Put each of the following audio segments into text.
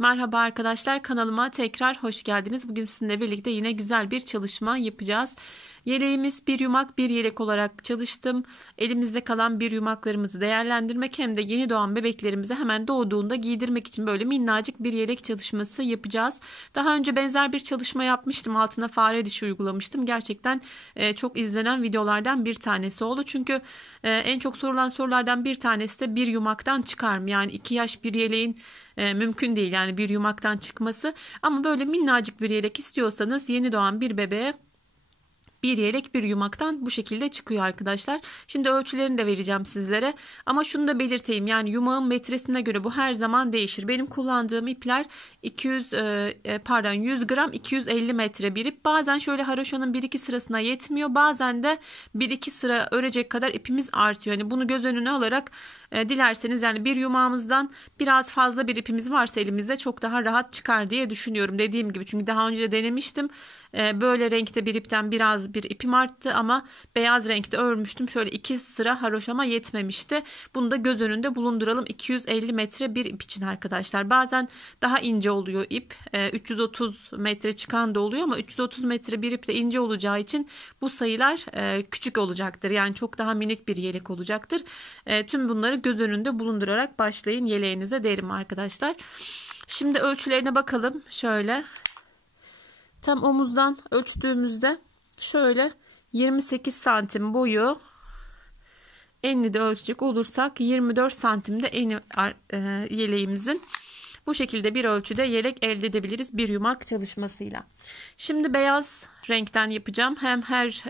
Merhaba arkadaşlar, kanalıma tekrar hoş geldiniz. Bugün sizinle birlikte yine güzel bir çalışma yapacağız. Yeleğimiz bir yumak bir yelek olarak çalıştım. Elimizde kalan bir yumaklarımızı değerlendirmek hem de yeni doğan bebeklerimize hemen doğduğunda giydirmek için böyle minnacık bir yelek çalışması yapacağız. Daha önce benzer bir çalışma yapmıştım. Altına fare dişi uygulamıştım. Gerçekten çok izlenen videolardan bir tanesi oldu. Çünkü en çok sorulan sorulardan bir tanesi de bir yumaktan çıkar mı? Yani 2 yaş bir yeleğin mümkün değil yani bir yumaktan çıkması, ama böyle minnacık bir yelek istiyorsanız yeni doğan bir bebeğe bir yelek bir yumaktan bu şekilde çıkıyor arkadaşlar. Şimdi ölçülerini de vereceğim sizlere. Ama şunu da belirteyim. Yani yumağın metresine göre bu her zaman değişir. Benim kullandığım ipler 100 gram 250 metre bir ip. Bazen şöyle haroşanın 1-2 sırasına yetmiyor. Bazen de 1-2 sıra örecek kadar ipimiz artıyor. Yani bunu göz önüne alarak dilerseniz yani bir yumağımızdan biraz fazla bir ipimiz varsa elimizde çok daha rahat çıkar diye düşünüyorum. Dediğim gibi, çünkü daha önce de denemiştim. Böyle renkte bir ipten biraz bir ipim arttı ama beyaz renkte örmüştüm. Şöyle 2 sıra haroşama yetmemişti. Bunu da göz önünde bulunduralım. 250 metre bir ip için arkadaşlar. Bazen daha ince oluyor ip. 330 metre çıkan da oluyor ama 330 metre bir ip de ince olacağı için bu sayılar küçük olacaktır. Yani çok daha minik bir yelek olacaktır. Tüm bunları göz önünde bulundurarak başlayın yeleğinize derim arkadaşlar. Şimdi ölçülerine bakalım. Şöyle tam omuzdan ölçtüğümüzde şöyle 28 santim boyu, enini de ölçecek olursak 24 santimde eni yeleğimizin. Bu şekilde bir ölçüde yelek elde edebiliriz bir yumak çalışmasıyla. Şimdi beyaz renkten yapacağım. Hem her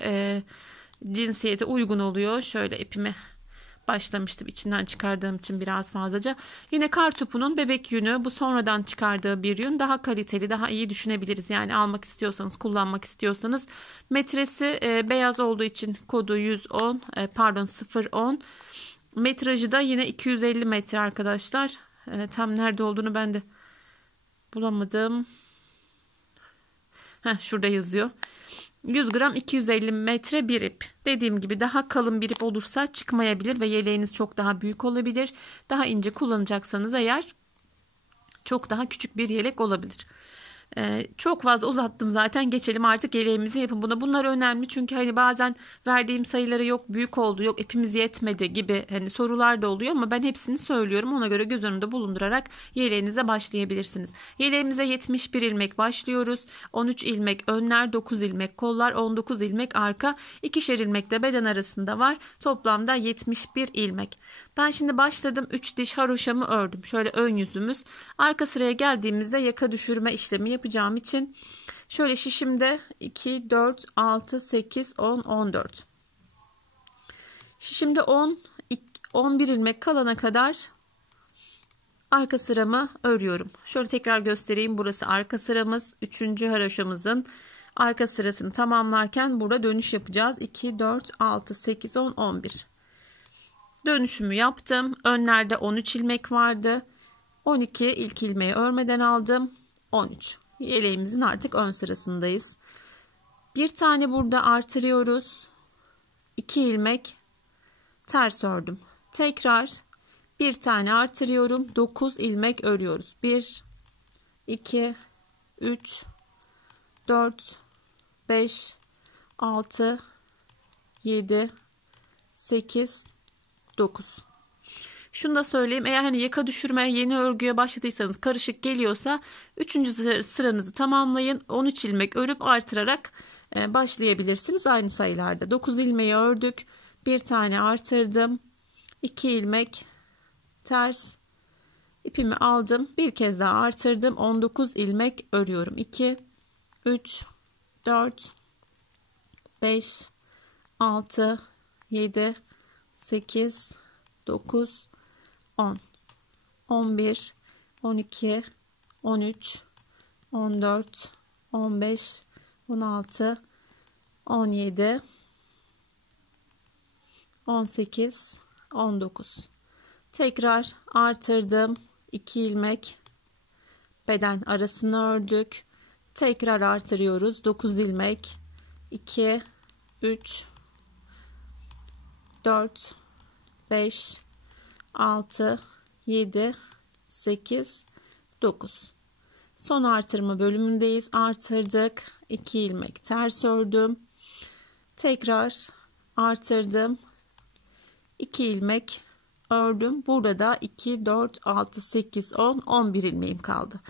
cinsiyete uygun oluyor. Şöyle ipimi başlamıştım. İçinden çıkardığım için biraz fazlaca. Yine kartopunun bebek yünü, bu sonradan çıkardığı bir yün. Daha kaliteli, daha iyi düşünebiliriz. Yani almak istiyorsanız, kullanmak istiyorsanız. Metresi beyaz olduğu için kodu 110, 010. Metrajı da yine 250 metre arkadaşlar. Tam nerede olduğunu ben de bulamadım. Şurada yazıyor. 100 gram 250 metre bir ip. Dediğim gibi daha kalın bir ip olursa çıkmayabilir ve yeleğiniz çok daha büyük olabilir. Daha ince kullanacaksanız eğer çok daha küçük bir yelek olabilir. Çok fazla uzattım zaten, geçelim artık yeleğimizi yapın buna. Bunlar önemli çünkü hani bazen verdiğim sayıları yok büyük oldu, yok ipimiz yetmedi gibi hani sorular da oluyor, ama ben hepsini söylüyorum, ona göre göz önünde bulundurarak yeleğinize başlayabilirsiniz. Yeleğimize 71 ilmek başlıyoruz. 13 ilmek önler, 9 ilmek kollar, 19 ilmek arka, 2'şer ilmek de beden arasında var. Toplamda 71 ilmek. Ben şimdi başladım, 3 diş haroşamı ördüm. Şöyle ön yüzümüz. Arka sıraya geldiğimizde yaka düşürme işlemi yapacağım için şöyle şişimde 2, 4, 6, 8, 10, 14. Şişimde 10, 11 ilmek kalana kadar arka sıramı örüyorum. Şöyle tekrar göstereyim. Burası arka sıramız. 3. haroşamızın arka sırasını tamamlarken burada dönüş yapacağız. 2, 4, 6, 8, 10, 11. Dönüşümü yaptım. Önlerde 13 ilmek vardı. 12 ilk ilmeği örmeden aldım. 13. Yeleğimizin artık ön sırasındayız. Bir tane burada artırıyoruz. 2 ilmek ters ördüm. Tekrar bir tane artırıyorum. 9 ilmek örüyoruz. 1, 2, 3, 4, 5, 6, 7, 8, 9. Şunu da söyleyeyim, eğer hani yaka düşürmeye yeni örgüye başladıysanız karışık geliyorsa 3. sıranızı tamamlayın. 13 ilmek örüp artırarak başlayabilirsiniz aynı sayılarda. 9 ilmeği ördük. Bir tane artırdım. 2 ilmek ters ipimi aldım. Bir kez daha artırdım. 19 ilmek örüyorum. 2, 3, 4, 5, 6, 7, 8, 9, 10, 11, 12, 13, 14, 15, 16, 17, 18, 19. Tekrar artırdım. 2 ilmek beden arasını ördük. Tekrar artırıyoruz. 9 ilmek. 2, 3, 4, 5, 6, 7, 8, 9. Son artırma bölümündeyiz. Artırdık. 2 ilmek ters ördüm. Tekrar artırdım. 2 ilmek ördüm. Burada da 2, 4, 6, 8, 10, 11 ilmeğim kaldı.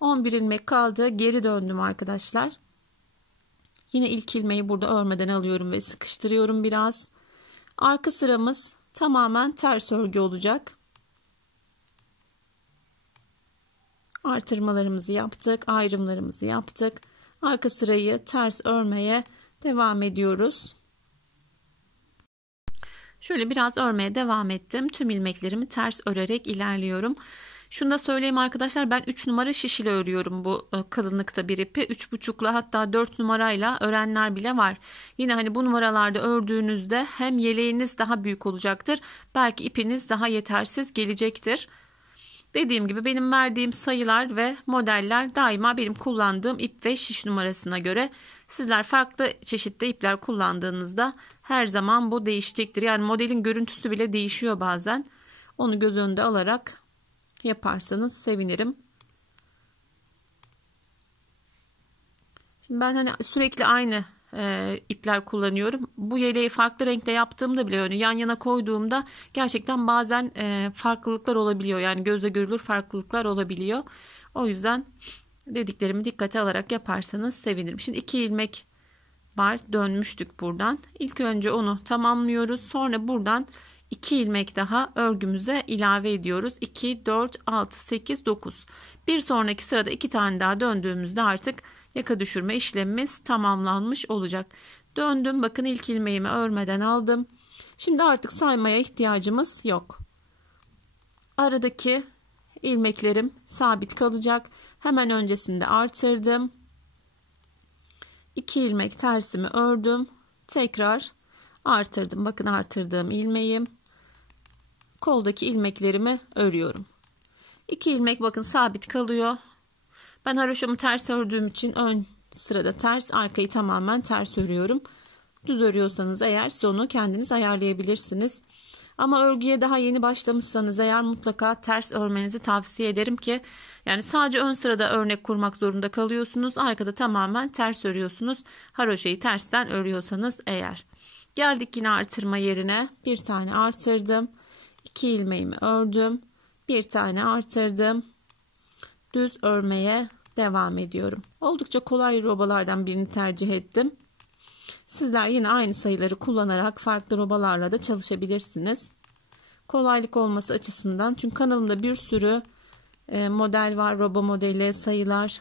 11 ilmek kaldı. Geri döndüm arkadaşlar. Yine ilk ilmeği burada örmeden alıyorum ve sıkıştırıyorum biraz. Arka sıramız tamamen ters örgü olacak. Artırmalarımızı yaptık, ayrımlarımızı yaptık. Arka sırayı ters örmeye devam ediyoruz. Şöyle biraz örmeye devam ettim. Tüm ilmeklerimi ters örerek ilerliyorum. Şunu da söyleyeyim arkadaşlar, ben 3 numara şişle örüyorum bu kalınlıkta bir ipi. 3,5'la hatta 4 numarayla örenler bile var. Yine hani bu numaralarda ördüğünüzde hem yeleğiniz daha büyük olacaktır. Belki ipiniz daha yetersiz gelecektir. Dediğim gibi benim verdiğim sayılar ve modeller daima benim kullandığım ip ve şiş numarasına göre. Sizler farklı çeşitli ipler kullandığınızda her zaman bu değişecektir. Yani modelin görüntüsü bile değişiyor bazen. Onu göz önünde alarak yaparsanız sevinirim. Şimdi ben hani sürekli aynı ipler kullanıyorum. Bu yeleği farklı renkte yaptığımda bile öyle yan yana koyduğumda gerçekten bazen farklılıklar olabiliyor. Yani gözle görülür farklılıklar olabiliyor. O yüzden dediklerimi dikkate alarak yaparsanız sevinirim. Şimdi 2 ilmek var, dönmüştük buradan. İlk önce onu tamamlıyoruz. Sonra buradan 2 ilmek daha örgümüze ilave ediyoruz. 2, 4, 6, 8, 9. Bir sonraki sırada 2 tane daha döndüğümüzde artık yaka düşürme işlemimiz tamamlanmış olacak. Döndüm. Bakın ilk ilmeğimi örmeden aldım. Şimdi artık saymaya ihtiyacımız yok. Aradaki ilmeklerim sabit kalacak. Hemen öncesinde artırdım. 2 ilmek tersimi ördüm. Tekrar artırdım. Bakın artırdığım ilmeğim. Koldaki ilmeklerimi örüyorum. 2 ilmek bakın sabit kalıyor. Ben haroşamı ters ördüğüm için ön sırada ters, arkayı tamamen ters örüyorum. Düz örüyorsanız eğer siz onu kendiniz ayarlayabilirsiniz. Ama örgüye daha yeni başlamışsanız eğer mutlaka ters örmenizi tavsiye ederim ki yani sadece ön sırada örnek kurmak zorunda kalıyorsunuz. Arkada tamamen ters örüyorsunuz. Haroşayı tersten örüyorsanız eğer. Geldik yine artırma yerine. Bir tane artırdım. 2 ilmeğimi ördüm. Bir tane artırdım. Düz örmeye devam ediyorum. Oldukça kolay robalardan birini tercih ettim. Sizler yine aynı sayıları kullanarak farklı robalarla da çalışabilirsiniz. Kolaylık olması açısından. Çünkü kanalımda bir sürü model var. Roba modeli, sayılar.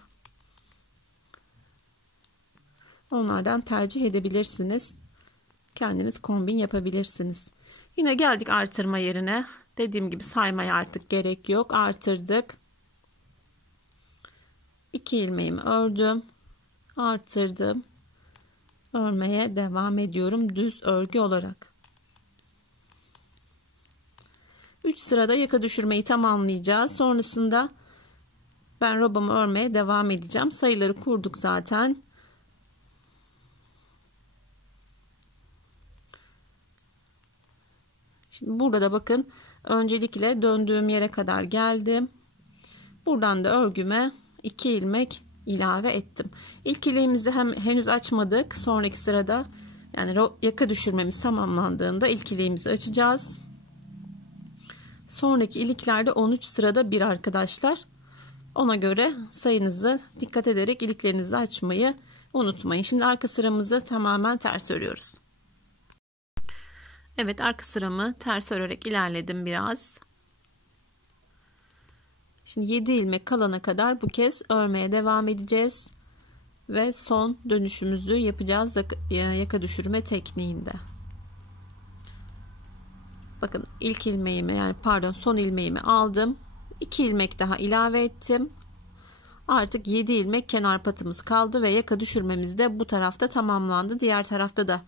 Onlardan tercih edebilirsiniz. Kendiniz kombin yapabilirsiniz. Yine geldik artırma yerine. Dediğim gibi saymaya artık gerek yok. Artırdık. 2 ilmeğimi ördüm. Artırdım. Örmeye devam ediyorum düz örgü olarak. 3 sırada yaka düşürmeyi tamamlayacağız. Sonrasında ben robamı örmeye devam edeceğim. Sayıları kurduk zaten. Şimdi burada da bakın öncelikle döndüğüm yere kadar geldim. Buradan da örgüme 2 ilmek ilave ettim. İlk ilmeğimizi henüz açmadık. Sonraki sırada yani yaka düşürmemiz tamamlandığında ilk ilmeğimizi açacağız. Sonraki iliklerde 13 sırada bir arkadaşlar. Ona göre sayınızı dikkat ederek iliklerinizi açmayı unutmayın. Şimdi arka sıramızı tamamen ters örüyoruz. Evet, arka sıramı ters örerek ilerledim biraz. Şimdi 7 ilmek kalana kadar bu kez örmeye devam edeceğiz. Ve son dönüşümüzü yapacağız yaka düşürme tekniğinde. Bakın ilk ilmeğimi son ilmeğimi aldım. 2 ilmek daha ilave ettim. Artık 7 ilmek kenar patımız kaldı ve yaka düşürmemiz de bu tarafta tamamlandı. Diğer tarafta da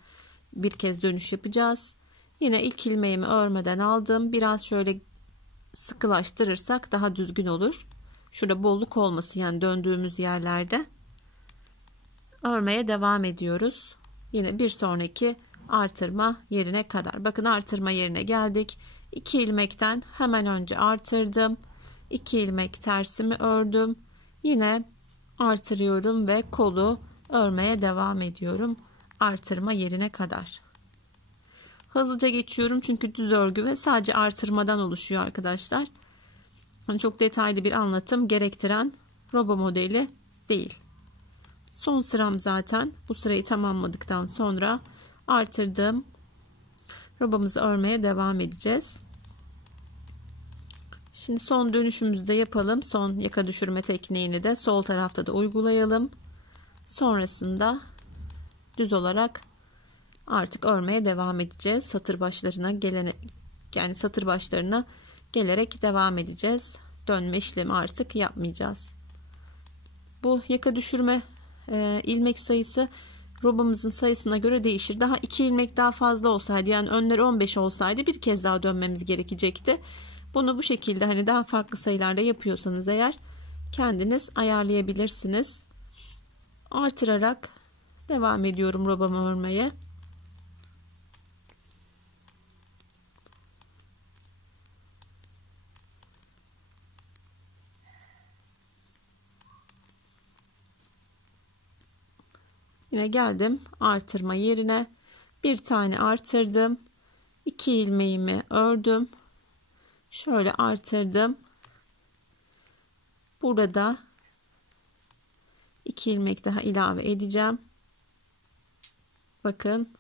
bir kez dönüş yapacağız. Yine ilk ilmeğimi örmeden aldım. Biraz şöyle sıkılaştırırsak daha düzgün olur. Şurada bolluk olması yani döndüğümüz yerlerde. Örmeye devam ediyoruz. Yine bir sonraki artırma yerine kadar. Bakın artırma yerine geldik. 2 ilmekten hemen önce artırdım. 2 ilmek tersimi ördüm. Yine artırıyorum ve kolu örmeye devam ediyorum. Artırma yerine kadar. Hızlıca geçiyorum çünkü düz örgü ve sadece artırmadan oluşuyor arkadaşlar. Hani çok detaylı bir anlatım gerektiren roba modeli değil. Son sıram zaten. Bu sırayı tamamladıktan sonra artırdım. Robamızı örmeye devam edeceğiz. Şimdi son dönüşümüzü de yapalım. Son yaka düşürme tekniğini de sol tarafta da uygulayalım. Sonrasında düz olarak artık örmeye devam edeceğiz. Satır başlarına satır başlarına gelerek devam edeceğiz. Dönme işlemi artık yapmayacağız. Bu yaka düşürme ilmek sayısı robamızın sayısına göre değişir. Daha 2 ilmek daha fazla olsaydı, yani önleri 15 olsaydı bir kez daha dönmemiz gerekecekti. Bunu bu şekilde hani daha farklı sayılarda yapıyorsanız eğer kendiniz ayarlayabilirsiniz. Artırarak devam ediyorum robamı örmeye. Yine geldim artırma yerine, bir tane artırdım, 2 ilmeğimi ördüm, şöyle artırdım, burada 2 ilmek daha ilave edeceğim. Bakın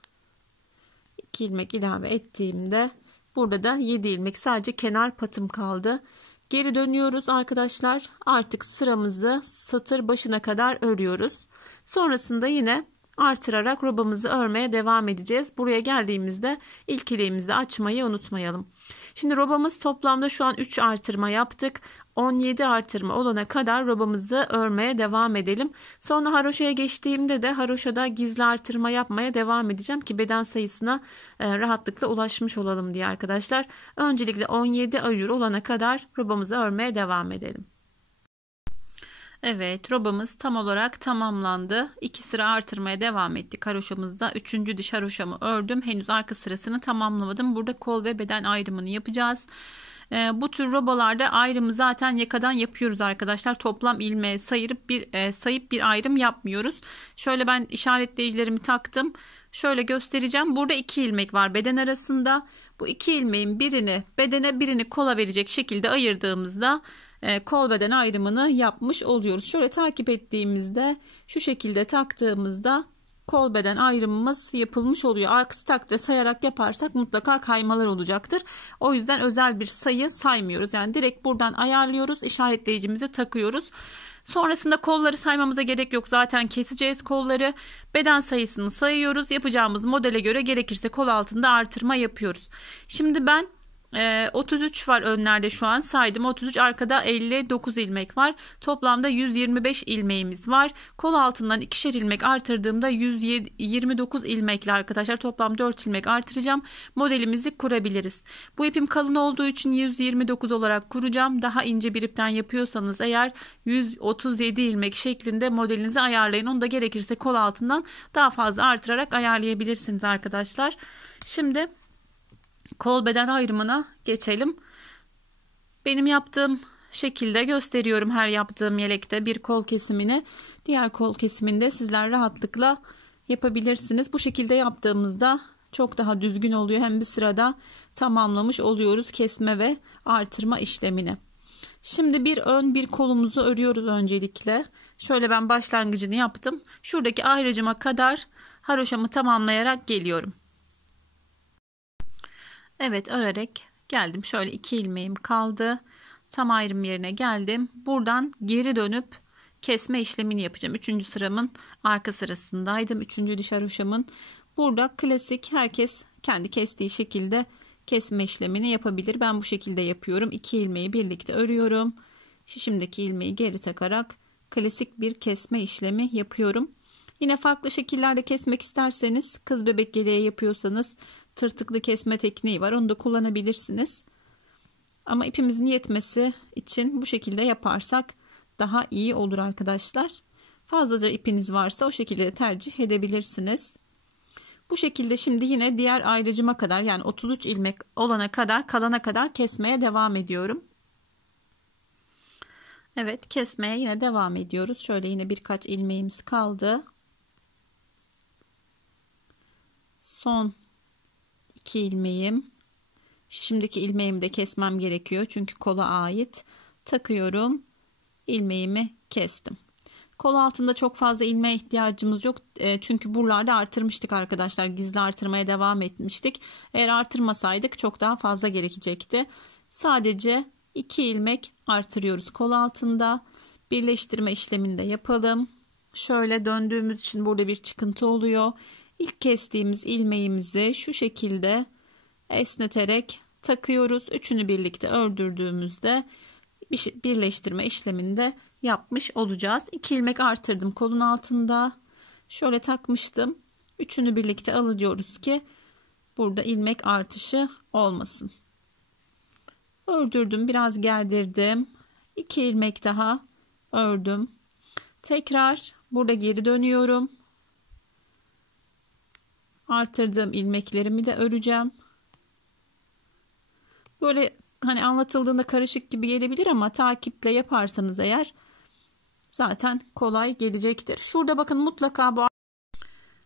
2 ilmek ilave ettiğimde burada da 7 ilmek sadece kenar patım kaldı. Geri dönüyoruz arkadaşlar. Artık sıramızı satır başına kadar örüyoruz. Sonrasında yine artırarak robamızı örmeye devam edeceğiz. Buraya geldiğimizde ilk ilmeğimizi açmayı unutmayalım. Şimdi robamız toplamda şu an 3 artırma yaptık. 17 artırma olana kadar robamızı örmeye devam edelim. Sonra haroşaya geçtiğimde de haroşada gizli artırma yapmaya devam edeceğim ki beden sayısına rahatlıkla ulaşmış olalım diye arkadaşlar. Öncelikle 17 ajur olana kadar robamızı örmeye devam edelim. Evet, robamız tam olarak tamamlandı. 2 sıra artırmaya devam ettik haroşamızda. 3. diş haroşamı ördüm. Henüz arka sırasını tamamlamadım. Burada kol ve beden ayrımını yapacağız. Bu tür robalarda ayrımı zaten yakadan yapıyoruz arkadaşlar. Toplam ilmeği sayıp bir ayrım yapmıyoruz. Şöyle ben işaretleyicilerimi taktım. Şöyle göstereceğim. Burada 2 ilmek var beden arasında. Bu 2 ilmeğin birini bedene, birini kola verecek şekilde ayırdığımızda kol beden ayrımını yapmış oluyoruz. Şöyle takip ettiğimizde, şu şekilde taktığımızda kol beden ayrımımız yapılmış oluyor. Aksi takdirde sayarak yaparsak mutlaka kaymalar olacaktır. O yüzden özel bir sayı saymıyoruz. Yani direkt buradan ayarlıyoruz, işaretleyicimizi takıyoruz. Sonrasında kolları saymamıza gerek yok. Zaten keseceğiz kolları. Beden sayısını sayıyoruz. Yapacağımız modele göre gerekirse kol altında artırma yapıyoruz. Şimdi ben 33 var önlerde, şu an saydım. 33, arkada 59 ilmek var. Toplamda 125 ilmeğimiz var. Kol altından ikişer ilmek artırdığımda 129 ilmekle arkadaşlar toplam 4 ilmek artıracağım. Modelimizi kurabiliriz. Bu ipim kalın olduğu için 129 olarak kuracağım. Daha ince bir ipten yapıyorsanız eğer 137 ilmek şeklinde modelinizi ayarlayın. Onu da gerekirse kol altından daha fazla artırarak ayarlayabilirsiniz arkadaşlar. Şimdi kol beden ayrımına geçelim. Benim yaptığım şekilde gösteriyorum her yaptığım yelekte bir kol kesimini. Diğer kol kesiminde sizler rahatlıkla yapabilirsiniz. Bu şekilde yaptığımızda çok daha düzgün oluyor. Hem bir sırada tamamlamış oluyoruz kesme ve artırma işlemini. Şimdi bir ön bir kolumuzu örüyoruz öncelikle. Şöyle ben başlangıcını yaptım. Şuradaki ayrıcıma kadar haroşamı tamamlayarak geliyorum. Evet, örerek geldim. Şöyle 2 ilmeğim kaldı. Tam ayrım yerine geldim. Buradan geri dönüp kesme işlemini yapacağım. 3. sıramın arka sırasındaydım. 3. diş haroşamın. Burada klasik, herkes kendi kestiği şekilde kesme işlemini yapabilir. Ben bu şekilde yapıyorum. 2 ilmeği birlikte örüyorum. Şişimdeki ilmeği geri takarak klasik bir kesme işlemi yapıyorum. Yine farklı şekillerde kesmek isterseniz, kız bebek yeleği yapıyorsanız tırtıklı kesme tekniği var. Onu da kullanabilirsiniz. Ama ipimizin yetmesi için bu şekilde yaparsak daha iyi olur arkadaşlar. Fazlaca ipiniz varsa o şekilde tercih edebilirsiniz. Bu şekilde şimdi yine diğer ayrıcıma kadar, yani 33 ilmek olana kadar, kalana kadar kesmeye devam ediyorum. Evet, kesmeye yine devam ediyoruz. Şöyle yine birkaç ilmeğimiz kaldı. Son 2 ilmeğim. Şimdiki ilmeğimi de kesmem gerekiyor. Çünkü kola ait. Takıyorum. İlmeğimi kestim. Kol altında çok fazla ilmeğe ihtiyacımız yok. Çünkü buralarda artırmıştık arkadaşlar. Gizli artırmaya devam etmiştik. Eğer artırmasaydık çok daha fazla gerekecekti. Sadece 2 ilmek artırıyoruz kol altında. Birleştirme işlemini de yapalım. Şöyle döndüğümüz için burada bir çıkıntı oluyor. İlk kestiğimiz ilmeğimizi şu şekilde esneterek takıyoruz. Üçünü birlikte ördürdüğümüzde birleştirme işlemini de yapmış olacağız. 2 ilmek artırdım kolun altında. Şöyle takmıştım. Üçünü birlikte alıyoruz ki burada ilmek artışı olmasın. Ördürdüm, biraz gerdirdim. 2 ilmek daha ördüm. Tekrar burada geri dönüyorum. Artırdığım ilmeklerimi de öreceğim. Böyle hani anlatıldığında karışık gibi gelebilir ama takiple yaparsanız eğer zaten kolay gelecektir. Şurada bakın mutlaka bu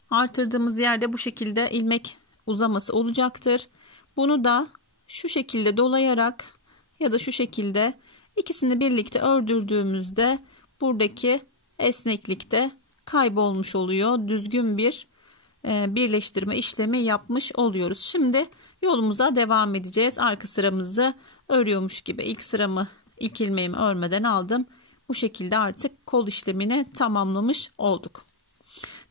artırdığımız yerde bu şekilde ilmek uzaması olacaktır. Bunu da şu şekilde dolayarak ya da şu şekilde ikisini birlikte ördürdüğümüzde buradaki esneklik de kaybolmuş oluyor. Düzgün bir birleştirme işlemi yapmış oluyoruz. Şimdi yolumuza devam edeceğiz. Arka sıramızı örüyormuş gibi ilk ilmeğimi örmeden aldım. Bu şekilde artık kol işlemini tamamlamış olduk.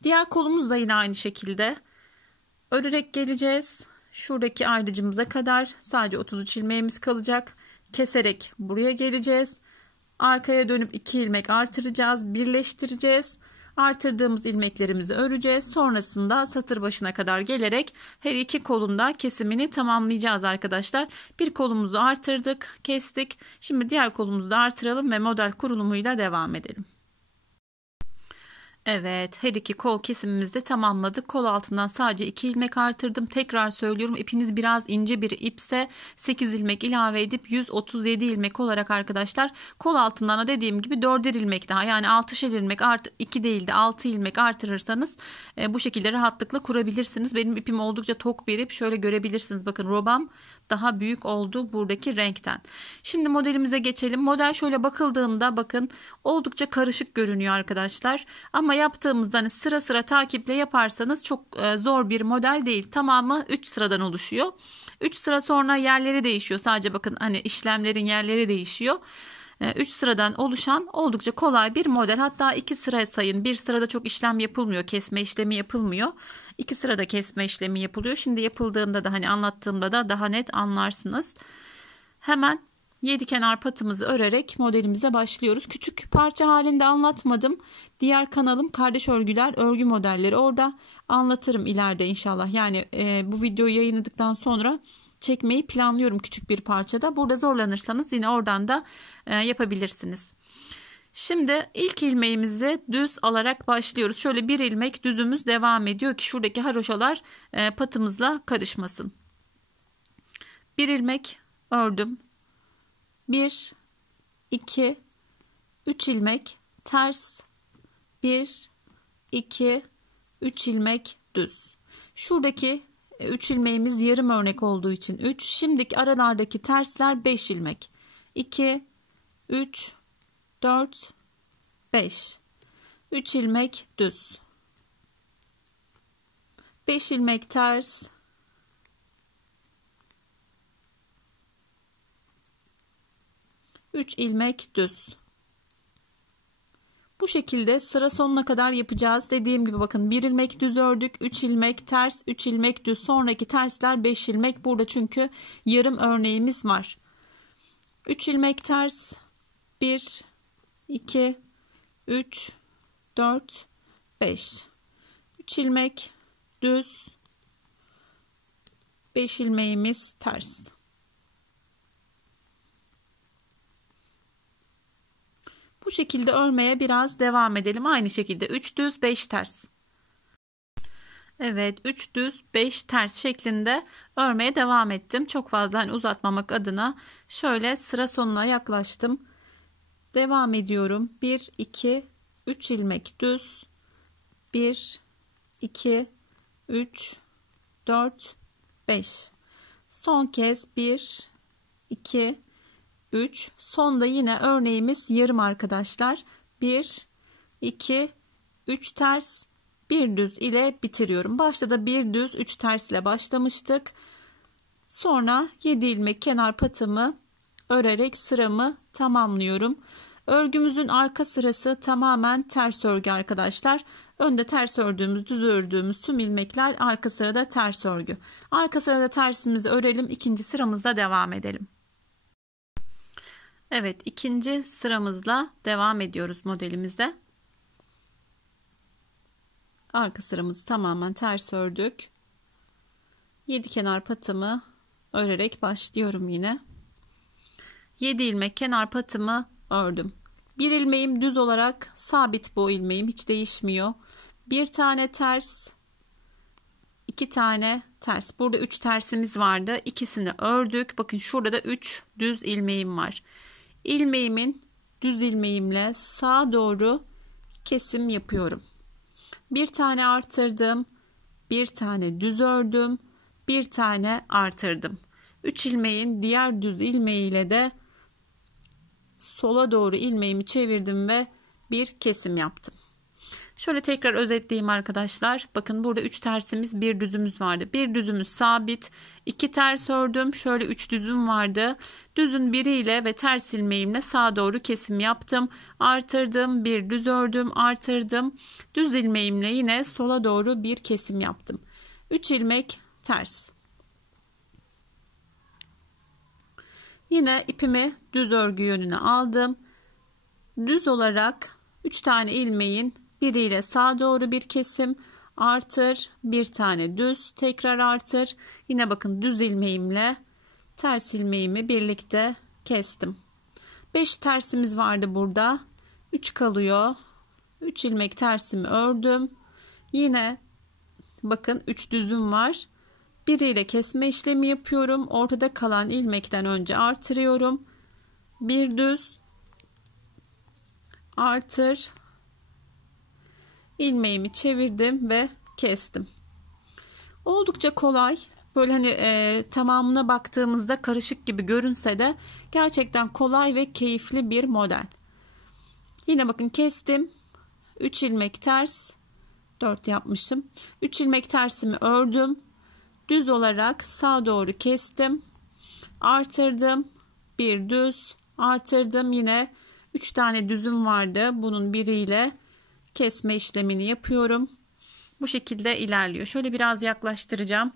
Diğer kolumuz da yine aynı şekilde örerek geleceğiz. Şuradaki ayrıcımıza kadar sadece 33 ilmeğimiz kalacak. Keserek buraya geleceğiz. Arkaya dönüp 2 ilmek artıracağız, birleştireceğiz. Artırdığımız ilmeklerimizi öreceğiz. Sonrasında satır başına kadar gelerek her iki kolunda kesimini tamamlayacağız arkadaşlar. Bir kolumuzu artırdık, kestik. Şimdi diğer kolumuzu da artıralım ve model kurulumuyla devam edelim. Evet, her iki kol kesimimizi de tamamladık. Kol altından sadece 2 ilmek artırdım. Tekrar söylüyorum, ipiniz biraz ince bir ipse 8 ilmek ilave edip 137 ilmek olarak arkadaşlar kol altından da dediğim gibi 4'er ilmek daha, yani 6'şer ilmek artı 2 değil de 6 ilmek artırırsanız bu şekilde rahatlıkla kurabilirsiniz. Benim ipim oldukça tok bir ip, şöyle görebilirsiniz. Bakın robam daha büyük oldu buradaki renkten. Şimdi modelimize geçelim. Model şöyle bakıldığında bakın oldukça karışık görünüyor arkadaşlar. Ama yaptığımızda hani sıra sıra takiple yaparsanız çok zor bir model değil. Tamamı 3 sıradan oluşuyor. 3 sıra sonra yerleri değişiyor. Sadece bakın hani işlemlerin yerleri değişiyor. 3 sıradan oluşan oldukça kolay bir model. Hatta 2 sıra sayın. Bir sırada çok işlem yapılmıyor. Kesme işlemi yapılmıyor. 2 sırada kesme işlemi yapılıyor. Şimdi yapıldığında da hani anlattığımda da daha net anlarsınız. Hemen 7 kenar patımızı örerek modelimize başlıyoruz. Küçük parça halinde anlatmadım. Diğer kanalım Kardeş Örgüler örgü modelleri. Orada anlatırım ileride inşallah. Yani bu videoyu yayınladıktan sonra çekmeyi planlıyorum küçük bir parçada. Burada zorlanırsanız yine oradan da yapabilirsiniz. Şimdi ilk ilmeğimizi düz alarak başlıyoruz. Şöyle bir ilmek düzümüz devam ediyor ki şuradaki haroşalar patımızla karışmasın. Bir ilmek ördüm. 1, 2, 3 ilmek ters, 1, 2, 3 ilmek düz. Şuradaki 3 ilmeğimiz yarım örnek olduğu için 3. Şimdiki aralardaki tersler 5 ilmek. 2, 3, 4, 5. 3 ilmek düz. 5 ilmek ters. 3 ilmek düz. Bu şekilde sıra sonuna kadar yapacağız. Dediğim gibi bakın 1 ilmek düz ördük. 3 ilmek ters, 3 ilmek düz. Sonraki tersler 5 ilmek. Burada çünkü yarım örneğimiz var. 3 ilmek ters. 1, 2, 3, 4, 5. 3 ilmek düz. 5 ilmeğimiz ters. Bu şekilde örmeye biraz devam edelim. Aynı şekilde 3 düz 5 ters. Evet, 3 düz 5 ters şeklinde örmeye devam ettim. Çok fazla hani uzatmamak adına şöyle sıra sonuna yaklaştım. Devam ediyorum. 1 2 3 ilmek düz. 1 2 3 4 5. Son kez 1 2 3. Sonda yine örneğimiz yarım arkadaşlar. 1 2 3 ters, 1 düz ile bitiriyorum. Başta da 1 düz 3 ters ile başlamıştık. Sonra 7 ilmek kenar patımı örerek sıramı tamamlıyorum. Örgümüzün arka sırası tamamen ters örgü arkadaşlar. Önde ters ördüğümüz, düz ördüğümüz tüm ilmekler, arka sırada ters örgü. Arka sırada tersimizi örelim. İkinci sıramızla devam edelim. Evet, ikinci sıramızla devam ediyoruz modelimizde. Arka sıramızı tamamen ters ördük. 7 kenar patımı örerek başlıyorum yine. 7 ilmek kenar patımı ördüm. Bir ilmeğim düz olarak sabit, bu ilmeğim hiç değişmiyor. Bir tane ters, 2 tane ters. Burada 3 tersimiz vardı. İkisini ördük. Bakın şurada da 3 düz ilmeğim var. İlmeğimin düz ilmeğimle sağa doğru kesim yapıyorum. Bir tane artırdım, bir tane düz ördüm, bir tane artırdım. 3 ilmeğin diğer düz ilmeğiyle de sola doğru ilmeğimi çevirdim ve bir kesim yaptım. Şöyle tekrar özetleyeyim arkadaşlar. Bakın burada 3 tersimiz, bir düzümüz vardı. Bir düzümüz sabit. 2 ters ördüm. Şöyle 3 düzüm vardı. Düzün biriyle ve ters ilmeğimle sağa doğru kesim yaptım. Artırdım. Bir düz ördüm. Artırdım. Düz ilmeğimle yine sola doğru bir kesim yaptım. 3 ilmek ters. Yine ipimi düz örgü yönüne aldım. Düz olarak 3 tane ilmeğin biriyle sağa doğru bir kesim, artır, bir tane düz, tekrar artır. Yine bakın düz ilmeğimle ters ilmeğimi birlikte kestim. 5 tersimiz vardı burada. 3 kalıyor. 3 ilmek tersimi ördüm. Yine bakın 3 düzüm var. Biriyle kesme işlemi yapıyorum. Ortada kalan ilmekten önce artırıyorum. Bir düz, artır, ilmeğimi çevirdim ve kestim. Oldukça kolay. Böyle hani tamamına baktığımızda karışık gibi görünse de gerçekten kolay ve keyifli bir model. Yine bakın kestim. 3 ilmek ters, 4 yapmışım. 3 ilmek tersimi ördüm. Düz olarak sağa doğru kestim. Artırdım. Bir düz, artırdım. Yine 3 tane düzüm vardı. Bunun biriyle kesme işlemini yapıyorum. Bu şekilde ilerliyor. Şöyle biraz yaklaştıracağım.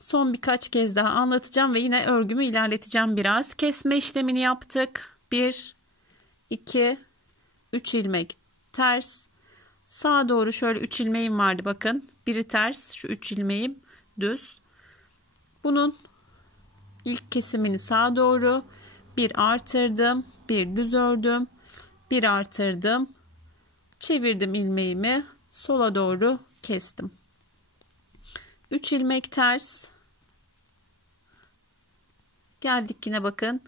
Son birkaç kez daha anlatacağım ve yine örgümü ilerleteceğim biraz. Kesme işlemini yaptık. 1 2 3 ilmek ters. Sağa doğru şöyle 3 ilmeğim vardı bakın. Biri ters, şu 3 ilmeğim düz. Bunun ilk kesimini sağa doğru bir artırdım, bir düz ördüm, bir artırdım. Çevirdim ilmeğimi, sola doğru kestim. 3 ilmek ters. Geldik yine bakın.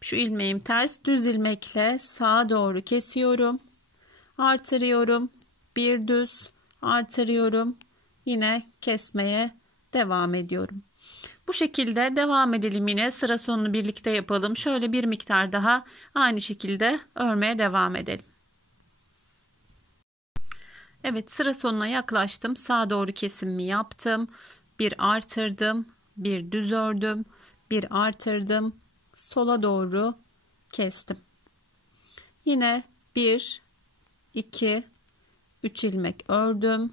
Şu ilmeğim ters. Düz ilmekle sağa doğru kesiyorum. Artırıyorum. Bir düz, artırıyorum. Yine kesmeye devam ediyorum. Bu şekilde devam edelim, yine sıra sonunu birlikte yapalım. Şöyle bir miktar daha aynı şekilde örmeye devam edelim. Evet, sıra sonuna yaklaştım. Sağa doğru kesimimi yaptım. Bir artırdım, bir düz ördüm, bir artırdım. Sola doğru kestim. Yine 1 2 3 ilmek ördüm.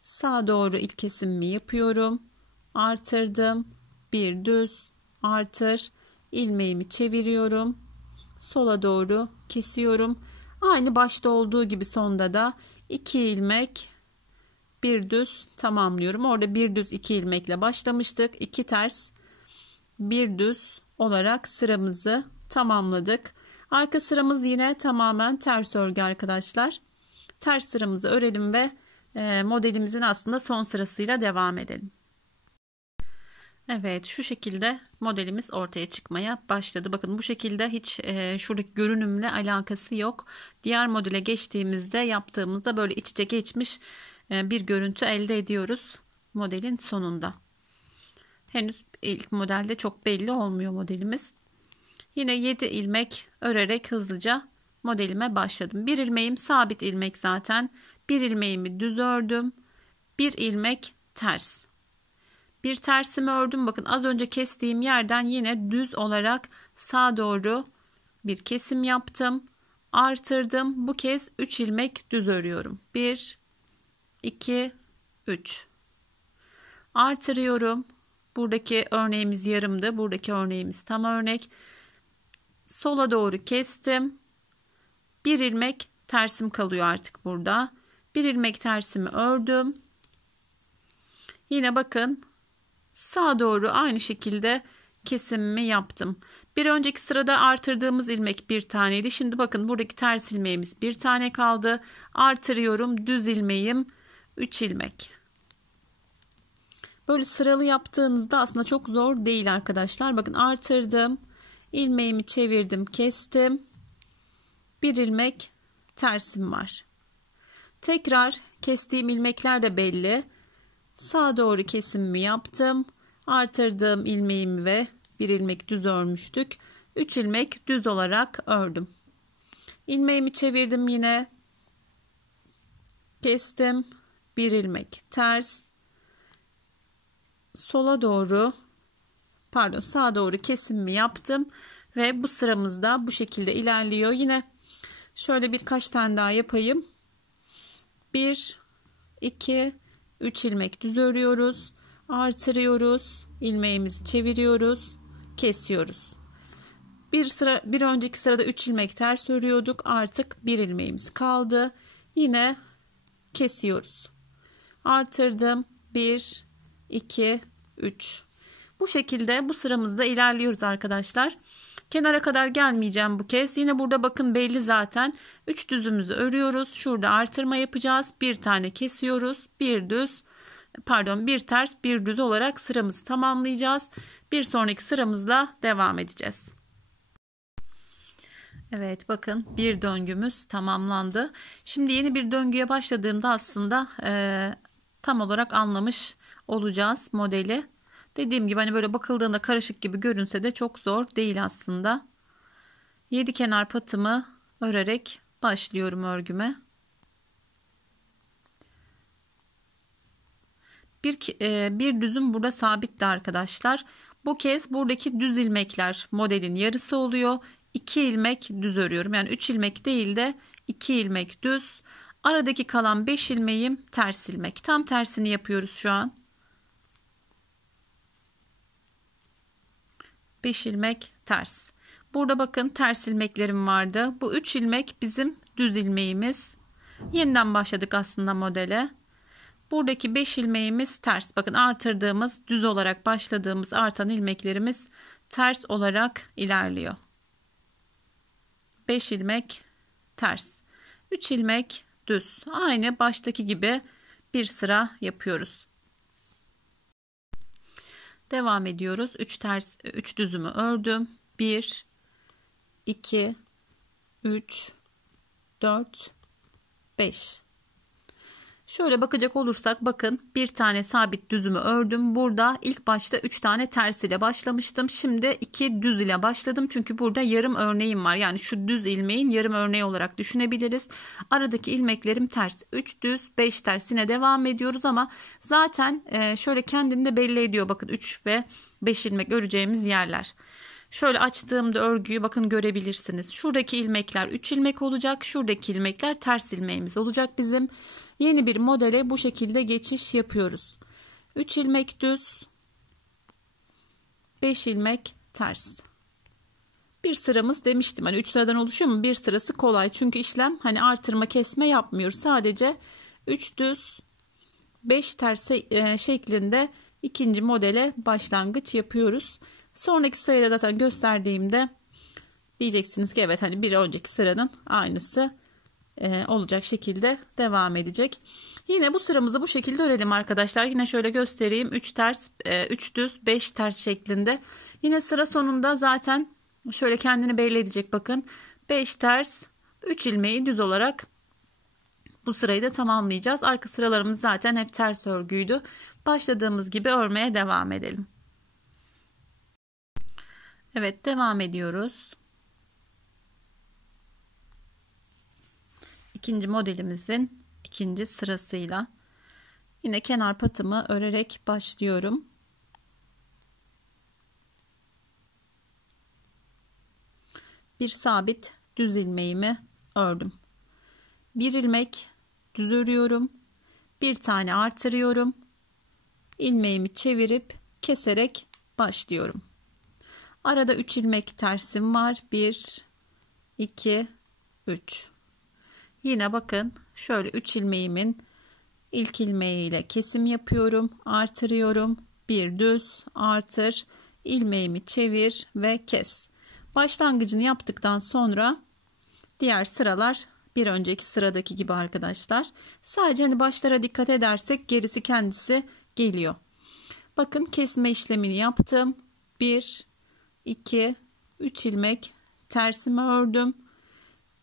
Sağa doğru ilk kesimimi yapıyorum. Artırdım. Bir düz, artır. İlmeğimi çeviriyorum. Sola doğru kesiyorum. Aynı başta olduğu gibi sonda da 2 ilmek, bir düz tamamlıyorum. Orada bir düz 2 ilmekle başlamıştık. 2 ters, bir düz olarak sıramızı tamamladık. Arka sıramız yine tamamen ters örgü arkadaşlar. Ters sıramızı örelim ve modelimizin aslında son sırasıyla devam edelim. Evet, şu şekilde modelimiz ortaya çıkmaya başladı. Bakın bu şekilde hiç şuradaki görünümle alakası yok. Diğer modele geçtiğimizde yaptığımızda böyle iç içe geçmiş bir görüntü elde ediyoruz modelin sonunda. Henüz ilk modelde çok belli olmuyor modelimiz. Yine 7 ilmek örerek hızlıca modelime başladım. Bir ilmeğim sabit ilmek zaten. Bir ilmeğimi düz ördüm. Bir ilmek ters. Bir tersimi ördüm. Bakın az önce kestiğim yerden yine düz olarak sağa doğru bir kesim yaptım. Artırdım. Bu kez 3 ilmek düz örüyorum. 1, 2, 3. Artırıyorum. Buradaki örneğimiz yarımdı. Buradaki örneğimiz tam örnek. Sola doğru kestim. Bir ilmek tersim kalıyor artık burada. Bir ilmek tersimi ördüm. Yine bakın sağa doğru aynı şekilde kesimimi yaptım. Bir önceki sırada artırdığımız ilmek bir taneydi. Şimdi bakın buradaki ters ilmeğimiz bir tane kaldı. Artırıyorum. Düz ilmeğim 3 ilmek. Böyle sıralı yaptığınızda aslında çok zor değil arkadaşlar. Bakın artırdım. İlmeğimi çevirdim, kestim. Bir ilmek tersim var. Tekrar kestiğim ilmekler de belli. Sağa doğru kesimimi yaptım. Artırdığım ilmeğimi ve bir ilmek düz örmüştük. 3 ilmek düz olarak ördüm. İlmeğimi çevirdim yine. Kestim. Bir ilmek ters. Sola doğru sağa doğru kesimimi yaptım ve bu sıramızda bu şekilde ilerliyor. Yine şöyle birkaç tane daha yapayım. 1, 2, 3 ilmek düz örüyoruz. Artırıyoruz. İlmeğimizi çeviriyoruz. Kesiyoruz. Bir önceki sırada 3 ilmek ters örüyorduk. Artık bir ilmeğimiz kaldı. Yine kesiyoruz. Artırdım. 1, 2, 3. Bu şekilde bu sıramızda ilerliyoruz arkadaşlar. Kenara kadar gelmeyeceğim bu kez. Yine burada bakın belli zaten. 3 düzümüzü örüyoruz. Şurada artırma yapacağız. Bir tane kesiyoruz. Bir ters, bir düz olarak sıramızı tamamlayacağız. Bir sonraki sıramızla devam edeceğiz. Evet, bakın bir döngümüz tamamlandı. Şimdi yeni bir döngüye başladığımda aslında tam olarak anlamış olacağız modeli. Dediğim gibi hani böyle bakıldığında karışık gibi görünse de çok zor değil aslında. 7 kenar patımı örerek başlıyorum örgüme. Bir düzüm burada sabitti arkadaşlar. Bu kez buradaki düz ilmekler modelin yarısı oluyor. 2 ilmek düz örüyorum. Yani 3 ilmek değil de 2 ilmek düz. Aradaki kalan 5 ilmeğim ters ilmek. Tam tersini yapıyoruz şu an. 5 ilmek ters. Burada bakın ters ilmeklerim vardı. Bu 3 ilmek bizim düz ilmeğimiz. Yeniden başladık aslında modele. Buradaki 5 ilmeğimiz ters. Bakın artırdığımız, düz olarak başladığımız artan ilmeklerimiz ters olarak ilerliyor. 5 ilmek ters. 3 ilmek düz. Aynı baştaki gibi bir sıra yapıyoruz. Devam ediyoruz. 3 düzümü ördüm. 1, 2, 3, 4, 5. Şöyle bakacak olursak bakın bir tane sabit düzümü ördüm. Burada ilk başta 3 tane ters ile başlamıştım. Şimdi 2 düz ile başladım. Çünkü burada yarım örneğim var. Yani şu düz ilmeğin yarım örneği olarak düşünebiliriz. Aradaki ilmeklerim ters. 3 düz 5 ters yine devam ediyoruz ama zaten şöyle kendini de belli ediyor. Bakın 3 ve 5 ilmek öreceğimiz yerler. Şöyle açtığımda örgüyü bakın görebilirsiniz. Şuradaki ilmekler 3 ilmek olacak. Şuradaki ilmekler ters ilmeğimiz olacak bizim. Yeni bir modele bu şekilde geçiş yapıyoruz. 3 ilmek düz, 5 ilmek ters. Bir sıramız demiştim. Hani 3 sıradan oluşuyor mu? Bir sırası kolay. Çünkü işlem hani artırma kesme yapmıyoruz. Sadece 3 düz, 5 ters şeklinde ikinci modele başlangıç yapıyoruz. Sonraki sırayla zaten gösterdiğimde diyeceksiniz ki evet hani bir önceki sıranın aynısı olacak şekilde devam edecek. Yine bu sıramızı bu şekilde örelim arkadaşlar. Yine şöyle göstereyim. 3 ters, 3 düz, 5 ters şeklinde. Yine sıra sonunda zaten şöyle kendini belli edecek, bakın. 5 ters, 3 ilmeği düz olarak bu sırayı da tamamlayacağız. Arka sıralarımız zaten hep ters örgüydü. Başladığımız gibi örmeye devam edelim. Evet, devam ediyoruz. İkinci modelimizin ikinci sırasıyla yine kenar patımı örerek başlıyorum. Bir sabit düz ilmeğimi ördüm. Bir ilmek düz örüyorum. Bir tane artırıyorum. İlmeğimi çevirip keserek başlıyorum. Arada 3 ilmek tersim var. 1 2 3. Yine bakın şöyle 3 ilmeğimin ilk ilmeğiyle kesim yapıyorum. Artırıyorum. Bir düz artır. İlmeğimi çevir ve kes. Başlangıcını yaptıktan sonra diğer sıralar bir önceki sıradaki gibi arkadaşlar. Sadece hani başlara dikkat edersek gerisi kendisi geliyor. Bakın kesme işlemini yaptım. 1 2 3 ilmek tersimi ördüm.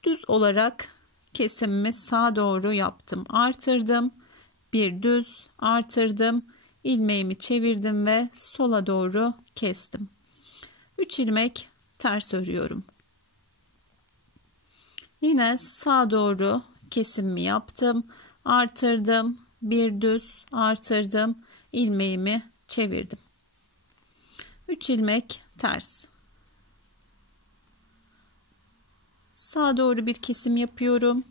Düz olarak kesimimi sağa doğru yaptım. Artırdım. Bir düz artırdım. İlmeğimi çevirdim ve sola doğru kestim. 3 ilmek ters örüyorum. Yine sağa doğru kesimimi yaptım. Artırdım. Bir düz artırdım. İlmeğimi çevirdim. 3 ilmek ters. Sağa doğru bir kesim yapıyorum.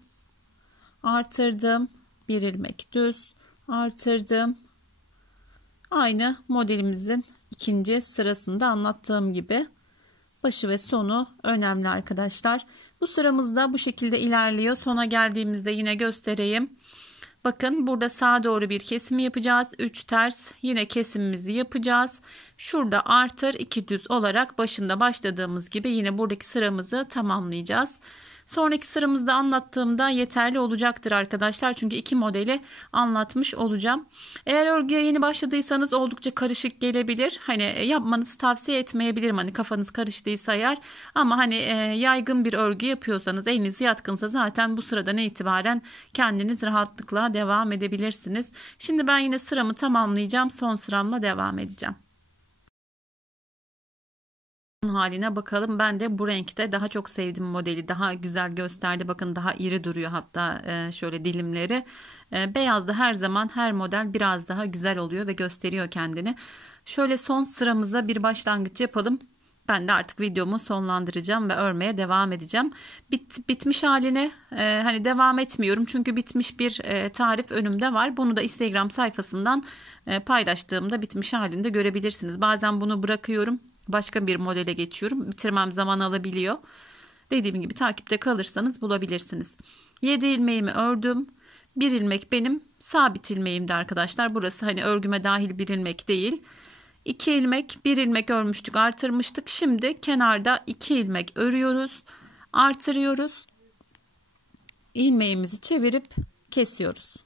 Artırdım. Bir ilmek düz artırdım. Aynı modelimizin ikinci sırasında anlattığım gibi. Başı ve sonu önemli arkadaşlar. Bu sıramızda bu şekilde ilerliyor. Sona geldiğimizde yine göstereyim. Bakın burada sağa doğru bir kesim yapacağız. 3 ters, yine kesimimizi yapacağız. Şurada artır 2 düz olarak başında başladığımız gibi yine buradaki sıramızı tamamlayacağız. Sonraki sıramızda anlattığımda yeterli olacaktır arkadaşlar. Çünkü iki modeli anlatmış olacağım. Eğer örgüye yeni başladıysanız oldukça karışık gelebilir. Hani yapmanızı tavsiye etmeyebilirim. Hani kafanız karıştıysa eğer. Ama hani yaygın bir örgü yapıyorsanız, eliniz yatkınsa zaten bu sıradan itibaren kendiniz rahatlıkla devam edebilirsiniz. Şimdi ben yine sıramı tamamlayacağım. Son sıramla devam edeceğim. Haline bakalım. Ben de bu renkte daha çok sevdim modeli. Daha güzel gösterdi. Bakın daha iri duruyor hatta şöyle dilimleri. Beyazda her zaman her model biraz daha güzel oluyor ve gösteriyor kendini. Şöyle son sıramıza bir başlangıç yapalım. Ben de artık videomu sonlandıracağım ve örmeye devam edeceğim. Bitmiş haline hani devam etmiyorum. Çünkü bitmiş bir tarif önümde var. Bunu da Instagram sayfasından paylaştığımda bitmiş halinde görebilirsiniz. Bazen bunu bırakıyorum. Başka bir modele geçiyorum. Bitirmem zaman alabiliyor. Dediğim gibi takipte kalırsanız bulabilirsiniz. 7 ilmeğimi ördüm. Bir ilmek benim sabit ilmeğimdi arkadaşlar. Burası hani örgüme dahil bir ilmek değil. 2 ilmek, bir ilmek örmüştük, artırmıştık. Şimdi kenarda 2 ilmek örüyoruz. Artırıyoruz. İlmeğimizi çevirip kesiyoruz.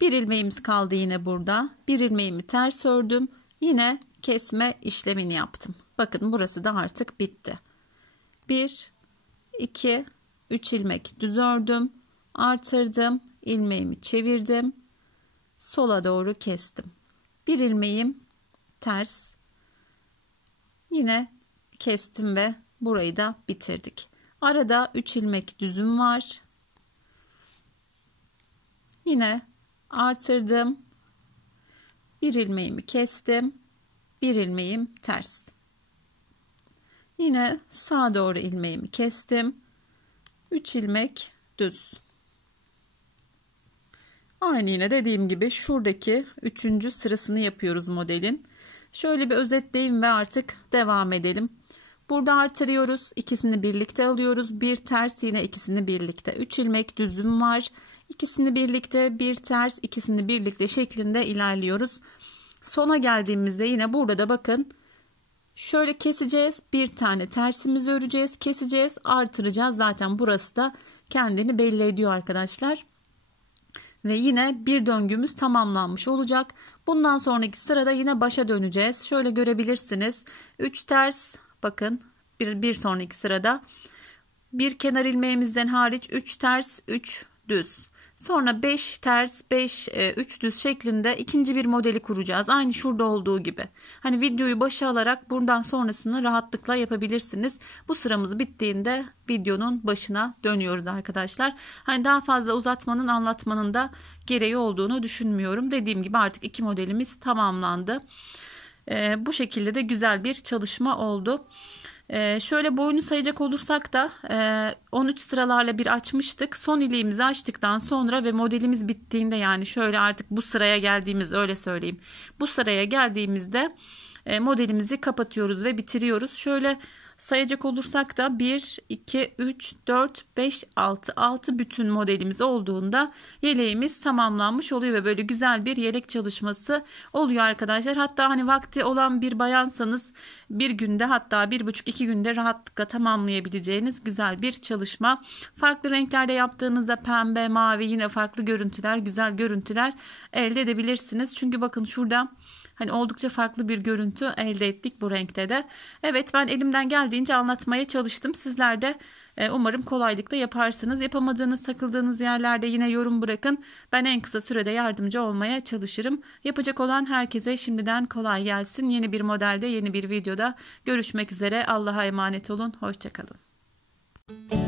Bir ilmeğimiz kaldı yine burada. Bir ilmeğimi ters ördüm. Yine kesme işlemini yaptım. Bakın burası da artık bitti. 1 2 3 ilmek düz ördüm, artırdım, ilmeğimi çevirdim, sola doğru kestim. Bir ilmeğim ters, yine kestim ve burayı da bitirdik. Arada 3 ilmek düzüm var. Yine artırdım, bir ilmeğimi kestim, bir ilmeğim ters. Yine sağa doğru ilmeğimi kestim. 3 ilmek düz. Aynı yine dediğim gibi şuradaki 3. sırasını yapıyoruz modelin. Şöyle bir özetleyeyim ve artık devam edelim. Burada artırıyoruz. İkisini birlikte alıyoruz. Bir ters, yine ikisini birlikte. 3 ilmek düzüm var. İkisini birlikte, bir ters, ikisini birlikte şeklinde ilerliyoruz. Sona geldiğimizde yine burada da bakın şöyle keseceğiz, bir tane tersimizi öreceğiz, keseceğiz, artıracağız. Zaten burası da kendini belli ediyor arkadaşlar. Ve yine bir döngümüz tamamlanmış olacak. Bundan sonraki sırada yine başa döneceğiz. Şöyle görebilirsiniz. 3 ters, bakın bir sonraki sırada bir kenar ilmeğimizden hariç 3 ters 3 düz. Sonra 5 ters 5 3 düz şeklinde ikinci bir modeli kuracağız. Aynı şurada olduğu gibi. Hani videoyu başa alarak buradan sonrasını rahatlıkla yapabilirsiniz. Bu sıramız bittiğinde videonun başına dönüyoruz arkadaşlar. Hani daha fazla uzatmanın, anlatmanın da gereği olduğunu düşünmüyorum. Dediğim gibi artık 2 modelimiz tamamlandı. Bu şekilde de güzel bir çalışma oldu. Şöyle boyunu sayacak olursak da 13 sıralarla bir açmıştık. Son iliğimizi açtıktan sonra ve modelimiz bittiğinde, yani şöyle artık bu sıraya geldiğimiz, öyle söyleyeyim. Bu sıraya geldiğimizde modelimizi kapatıyoruz ve bitiriyoruz. Şöyle sayacak olursak da 1, 2, 3, 4, 5, 6 bütün modelimiz olduğunda yeleğimiz tamamlanmış oluyor ve böyle güzel bir yelek çalışması oluyor arkadaşlar. Hatta hani vakti olan bir bayansanız bir günde, hatta 1,5-2 günde rahatlıkla tamamlayabileceğiniz güzel bir çalışma. Farklı renklerde yaptığınızda pembe, mavi, yine farklı görüntüler, güzel görüntüler elde edebilirsiniz. Çünkü bakın şurada hani oldukça farklı bir görüntü elde ettik bu renkte de. Evet, ben elimden geldiğince anlatmaya çalıştım. Sizler de umarım kolaylıkla yaparsınız. Yapamadığınız, takıldığınız yerlerde yine yorum bırakın. Ben en kısa sürede yardımcı olmaya çalışırım. Yapacak olan herkese şimdiden kolay gelsin. Yeni bir modelde, yeni bir videoda görüşmek üzere. Allah'a emanet olun. Hoşça kalın.